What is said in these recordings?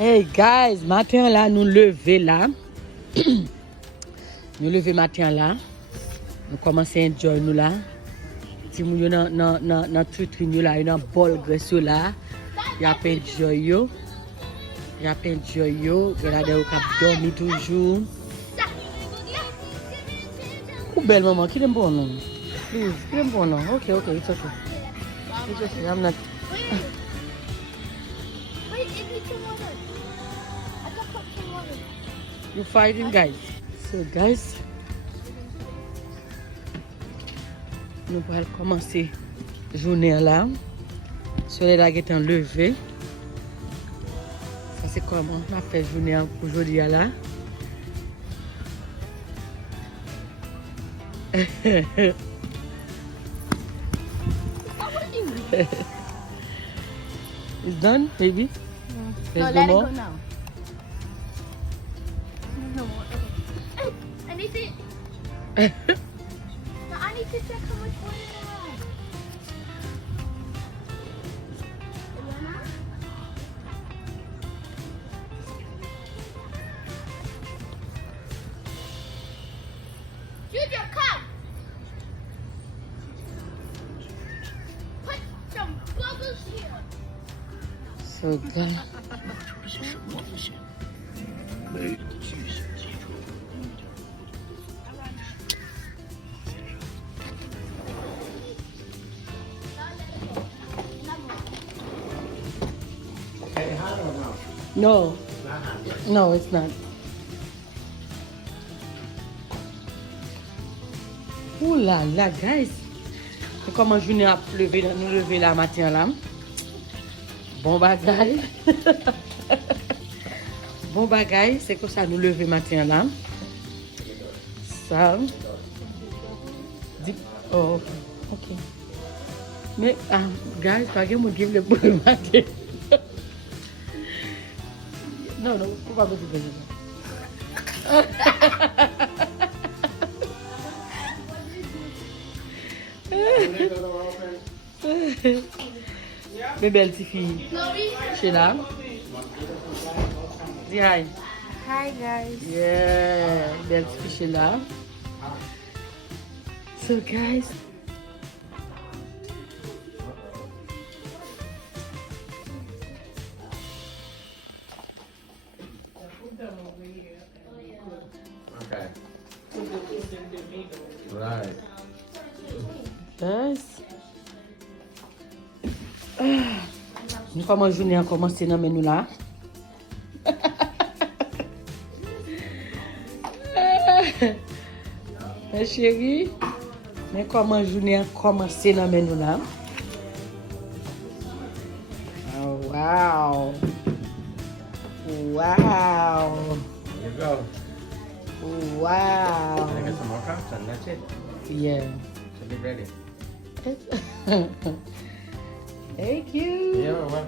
Hey guys, matin là, nous lever là. Nous lever matin là. Nous commençons à enjoy nous là. Si nous sommes dans vitrine là, dans bol graisse là. Il y a pas enjoy. Il y a pas enjoy. Regardez au cap dormi toujours. Ou belle maman, qui aime bon nom? Please, qui aime bon nom? Okay, it's okay. It's okay. I'm not. Wait, it needs some water. I just put some water. You fighting, guys? So, guys, nous allons commencer la journée là. Le soleil est levé. Ça, c'est comment on a fait la journée aujourd'hui là. It's done, baby? There's no more? now. No more. Okay. I need to. No, I need to check how much water I have. Junior, come. Put some bubbles here. So, guys. No. No, it's not. Ouh là là, guys. Comment je à pleuver, nous lever la matin là. Bon bagaille. Bon bagaille, c'est comme ça nous lever matin là. Ça. Oh, ok. Mais, guys, pas que moi give le pour le matin. Non, faut pas me dire ça. Mes belles petites filles. Sheila. Dis hi. Hi guys. Yeah, belle petite fille Sheila. So guys. Okay. Right. Guys. Nous comment la journée a commencé dans nous là. Ma chérie, mais comment la journée a commencé dans nous là. Oh, wow. Wow. There you go. Wow. Can I get some more cups and that's it. Yeah. So get ready. Thank you. Yeah, well.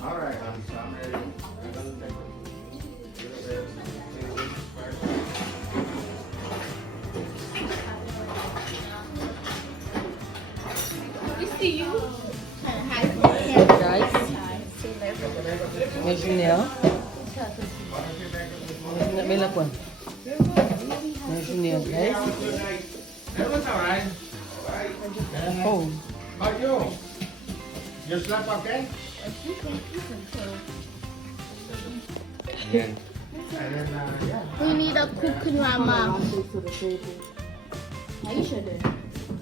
All right, so I'm ready. I'm gonna take a little bit. We see you. Guys, Junior. Mela quoi? Junior, guys. Everyone's all right. Oh. How you? You slept okay? Yeah. And then, yeah. We need a cook mama. Are you sure then?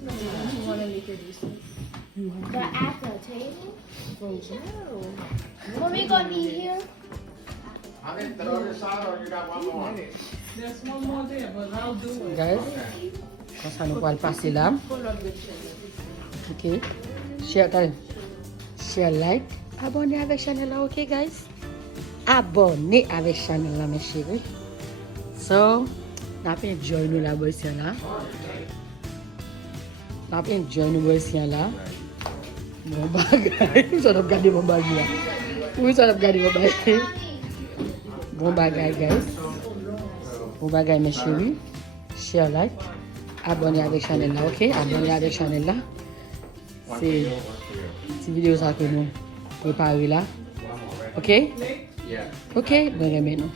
You want to make her do this? But at the table? No. When we gonna be here? I didn't throw this out or you got one more? There's one more there, but I'll do it. Guys, quand ça nous va le passer là. Ok. Share, like. Abonnez avec channel là, ok guys? Abonnez avec channel là, mes chéris. So, n'a pas enjoy nous là, boys là. N'a pas enjoy nous boys là. Bon bagay. Vous allez regarder mon bagay là. Vous allez regarder mon bagay. Bon bagay, guys. Bon bagay, mes chéris. Share, like. Abonnez avec channel là, ok? Abonnez avec channel là. C'est vidéo ça que nous préparons là. Okay? Yeah. Okay? Bagaimana?